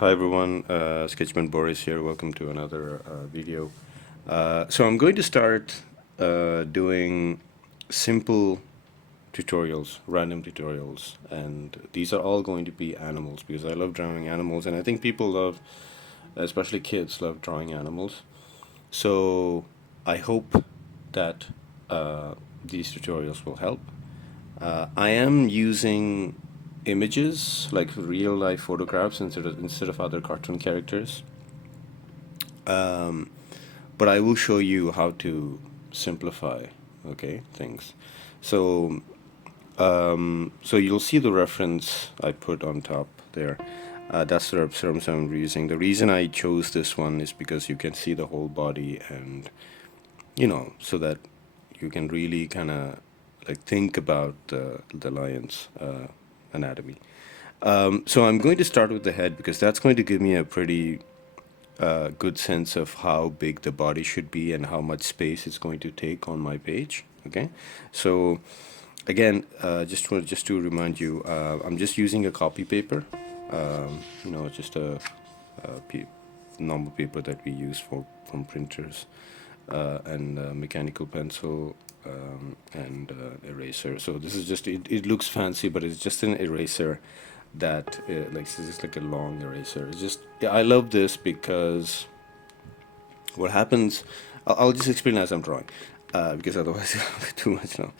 Hi everyone, Sketchman Boris here. Welcome to another video. So I'm going to start doing simple tutorials, random tutorials, and these are all going to be animals because I love drawing animals, and I think people love, especially kids, love drawing animals. So I hope that these tutorials will help. I am using images like real life photographs instead of other cartoon characters. But I will show you how to simplify, okay, things. So so you'll see the reference I put on top there. That's the reference I'm using. The reason I chose this one is because you can see the whole body, and so that you can really kind of like think about the lion's anatomy. So I'm going to start with the head because that's going to give me a pretty good sense of how big the body should be and how much space it's going to take on my page. Okay, so again, just to remind you, I'm just using a copy paper. Just a normal paper that we use from printers, and mechanical pencil, and eraser. So this is just it looks fancy, but it's just an eraser that like this is like a long eraser. It's just, yeah, I love this because what happens, I'll just explain as I'm drawing, because otherwise it'll be too much now.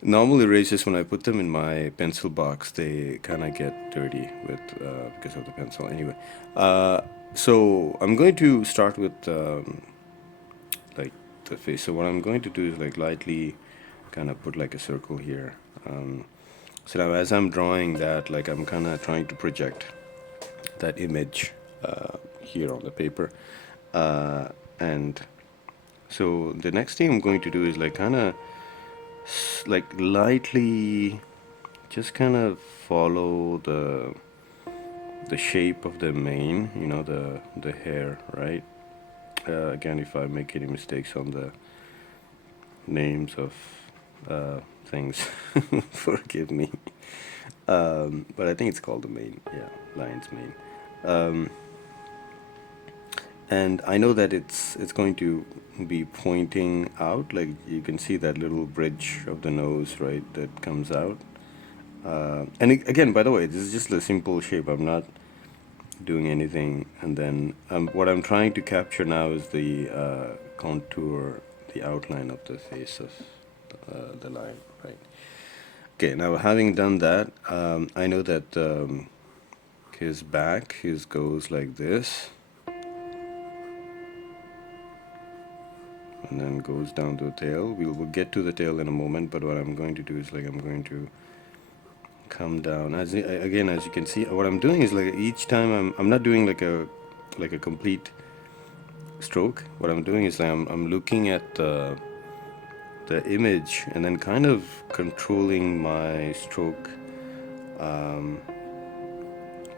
Normal erasers, when I put them in my pencil box, they kind of get dirty with because of the pencil. Anyway, so I'm going to start with like the face. So what I'm going to do is like lightly kind of put like a circle here. So now as I'm drawing that, like I'm kind of trying to project that image here on the paper. And so the next thing I'm going to do is like kind of like lightly just kind of follow the shape of the mane, the hair, right? Again, if I make any mistakes on the names of things, forgive me. But I think it's called the mane, yeah, lion's mane. And I know that it's going to be pointing out, like you can see that little bridge of the nose, right, that comes out. And again, by the way, this is just a simple shape. I'm not doing anything. And then what I'm trying to capture now is the contour, the outline of the face of the lion, right? Okay, now having done that, I know that his back, his goes like this, and then goes down to the tail. We'll get to the tail in a moment, but what I'm going to do is like I'm going to come down. As you can see, what I'm doing is like each time I'm not doing like a complete stroke. What I'm doing is like I'm looking at the image and then kind of controlling my stroke.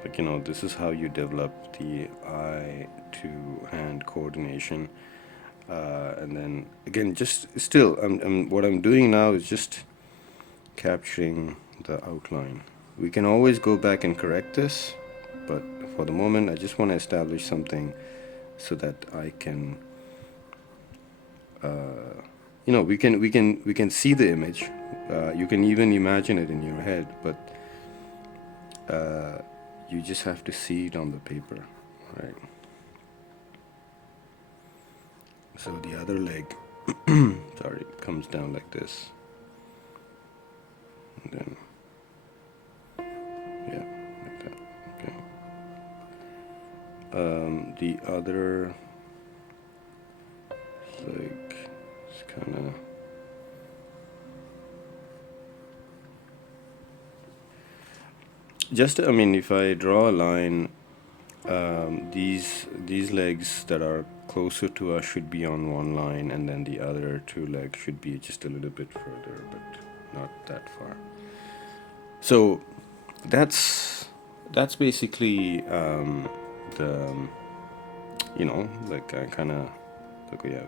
Like this is how you develop the eye to hand coordination. And then again, just still, what I'm doing now is just capturing the outline. We can always go back and correct this, but for the moment, I just want to establish something so that I can, we can see the image. You can even imagine it in your head, but you just have to see it on the paper, right? So the other leg, sorry, comes down like this, and then yeah, like that. Okay. The other, like, it's kind of. Just, I mean, if I draw a line, these legs that are closer to us should be on one line, and then the other two legs should be just a little bit further, but not that far. So that's basically the like I kind of like, yeah,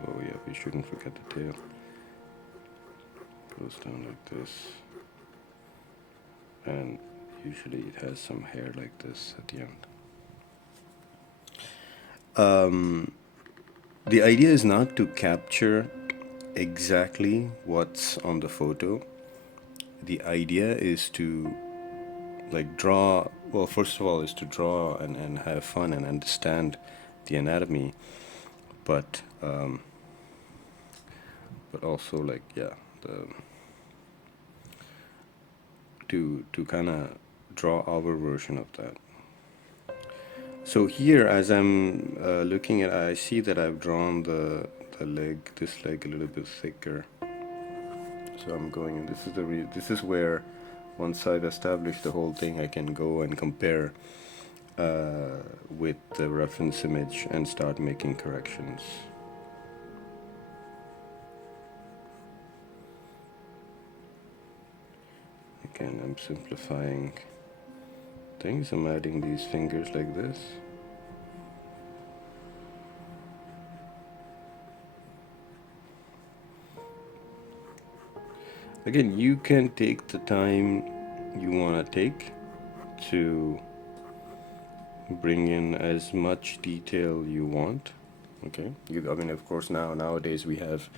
we shouldn't forget the tail. Goes down like this, and usually it has some hair like this at the end. The idea is not to capture exactly what's on the photo. The idea is to like draw, well, first of all is to draw and have fun and understand the anatomy, but also like, yeah, the to kind of draw our version of that. So here, as I'm looking at, I see that I've drawn the leg, this leg a little bit thicker. So I'm going, and this is this is where, once I've established the whole thing, I can go and compare with the reference image and start making corrections. Again, I'm simplifying things. I'm adding these fingers like this. Again, you can take the time you want to take to bring in as much detail you want. Okay, I mean, of course, nowadays we have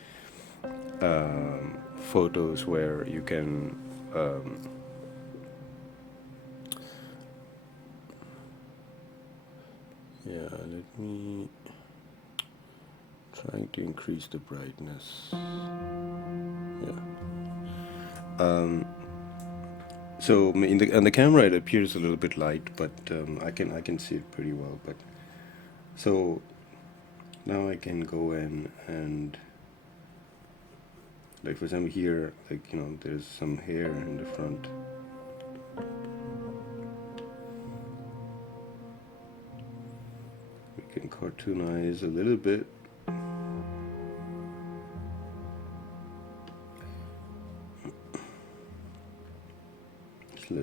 photos where you can yeah, let me trying to increase the brightness. Yeah. So on the camera it appears a little bit light, but I can see it pretty well. But so now I can go in and, like, for example, here, like, there's some hair in the front. We can cartoonize a little bit.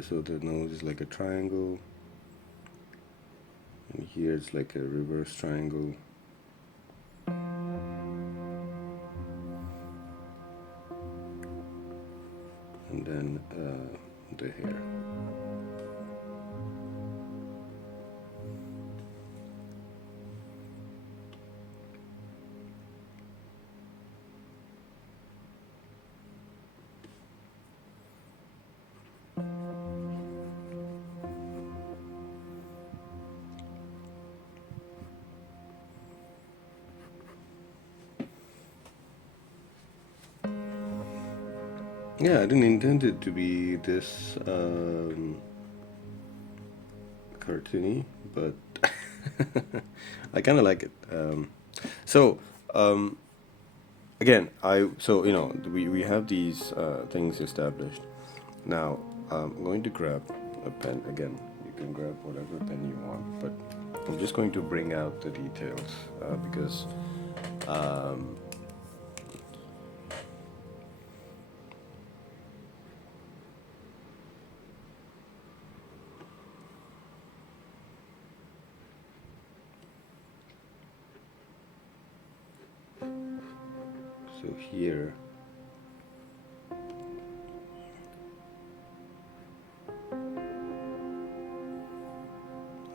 So the nose is like a triangle, and here it's like a reverse triangle. And then the hair. Yeah, I didn't intend it to be this cartoony, but I kind of like it. So again, we have these things established. Now I'm going to grab a pen again. You can grab whatever pen you want, but I'm just going to bring out the details because so here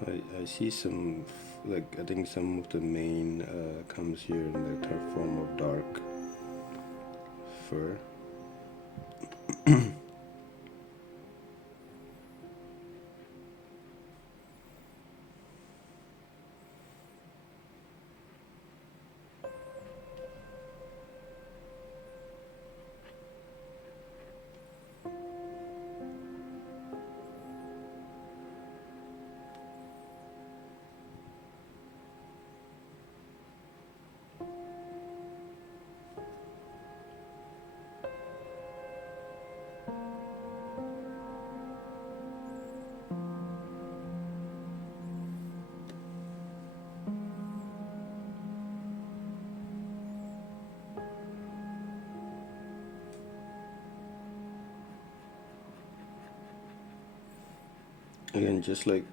I see some, like, I think some of the main comes here in the form of dark fur. Again, just like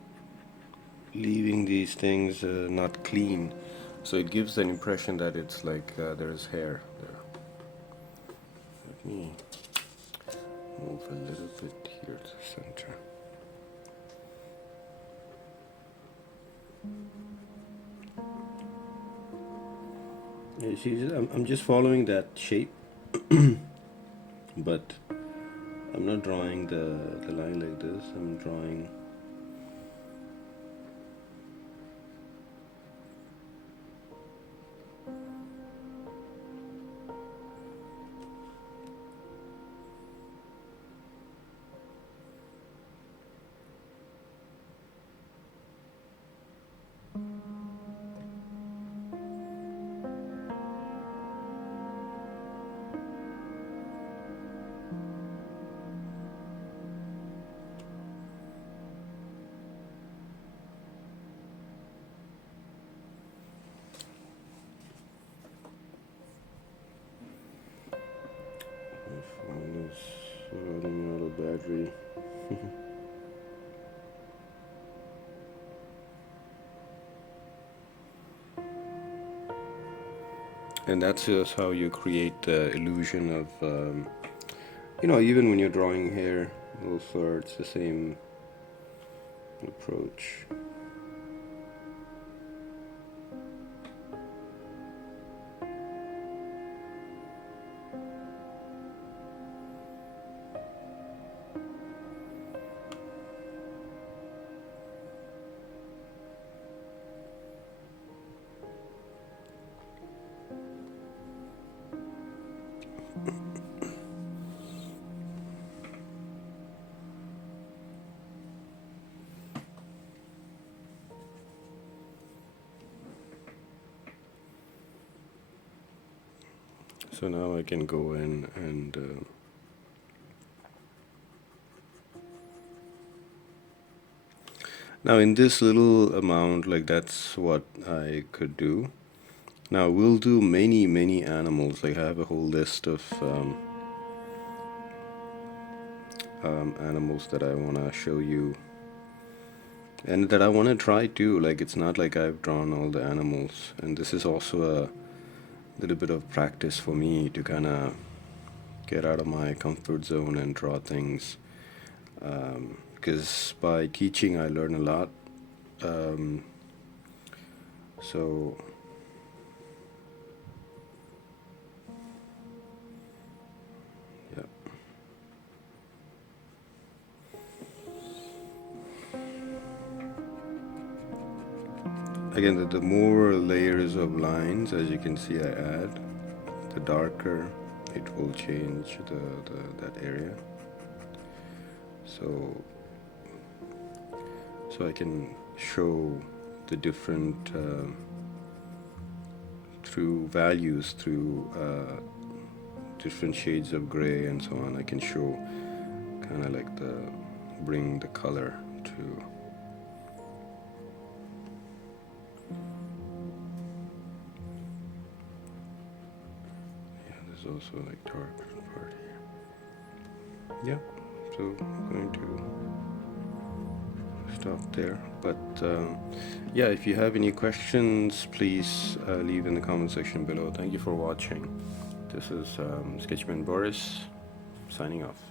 leaving these things not clean, so it gives an impression that it's like there's hair there. Let me move a little bit here to the center. You see, I'm just following that shape, but I'm not drawing the line like this. I'm drawing. My phone is running out of battery. And that's just how you create the illusion of, even when you're drawing hair, also it's the same approach. So now I can go in and now in this little amount, like that's what I could do. Now we'll do many animals. Like I have a whole list of animals that I want to show you and that I want to try too. Like it's not like I've drawn all the animals, and this is also a little bit of practice for me to kind of get out of my comfort zone and draw things. Because by teaching, I learn a lot. Um, so yeah. Again, the more layers of lines, as you can see, I add, the darker it will change that area. So I can show the different through values, through different shades of gray and so on. I can show kind of like bring the color to. Also like dark part here. Yeah, so I'm going to stop there. But yeah, if you have any questions, please leave in the comment section below. Thank you for watching. This is Sketchman Boris signing off.